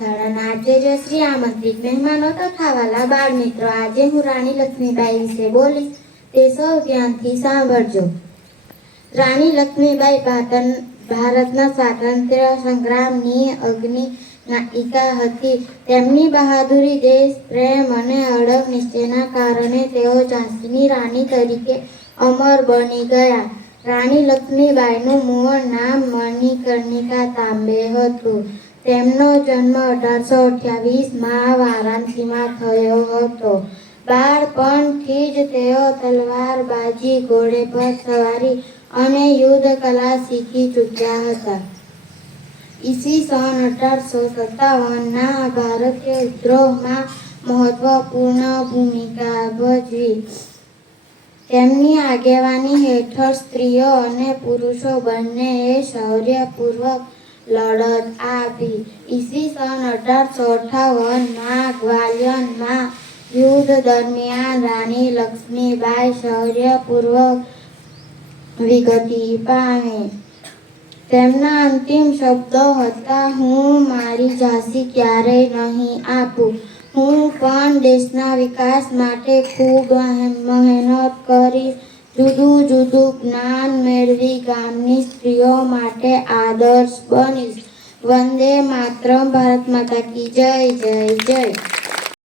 શાળાના આચાર્ય શ્રી આમંત્રિત મહેમાનો તથા વાલા બાળ મિત્રો, આજે હું રાણી લક્ષ્મીબાઈ વિશે બોલીશ, તે સૌ ધ્યાનથી સાંભળજો. રાણી લક્ષ્મીબાઈ ભારતના સ્વાતંત્ર્ય સંગ્રામની અગ્નિ નાયિકા હતી. તેમની બહાદુરી, દેશ પ્રેમ અને અડગ નિશ્ચયના કારણે તેઓ ઝાંસીની રાણી તરીકે અમર બની ગયા. રાણી લક્ષ્મીબાઈનું મૂળ નામ મણિકર્ણિકા તાંબે હતું. તેમનો જન્મ 1828માં વારાણસીમાં થયો હતો. બાળપણથી જ તેઓ તલવારબાજી, ઘોડે પર સવારી અને યુદ્ધ કલા શીખી ચૂક્યા હતા. ઈસવીસન 1857ના ભારતીય વિદ્રોહમાં મહત્વપૂર્ણ ભૂમિકા ભજવી. તેમની આગેવાની હેઠળ સ્ત્રીઓ અને પુરુષો બંનેએ શૌર્યપૂર્વક લડત આપી. ઈસવીસન 1858માં ગ્વાલિયરમાં યુદ્ધ દરમિયાન રાણી લક્ષ્મીબાઈ શૌર્યપૂર્વક વીરગતિ પામી. તેમના અંતિમ શબ્દો હતા, "હું મારી ઝાંસી ક્યારેય નહીં આપું. હું પણ દેશના વિકાસ માટે ખૂબ મહેનત કરીશ. જુદું જુદું જ્ઞાન મેળવી ગામની સ્ત્રીઓ માટે આદર્શ બનીશ. વંદે માતરમ. ભારત માતા કી જય. જય જય.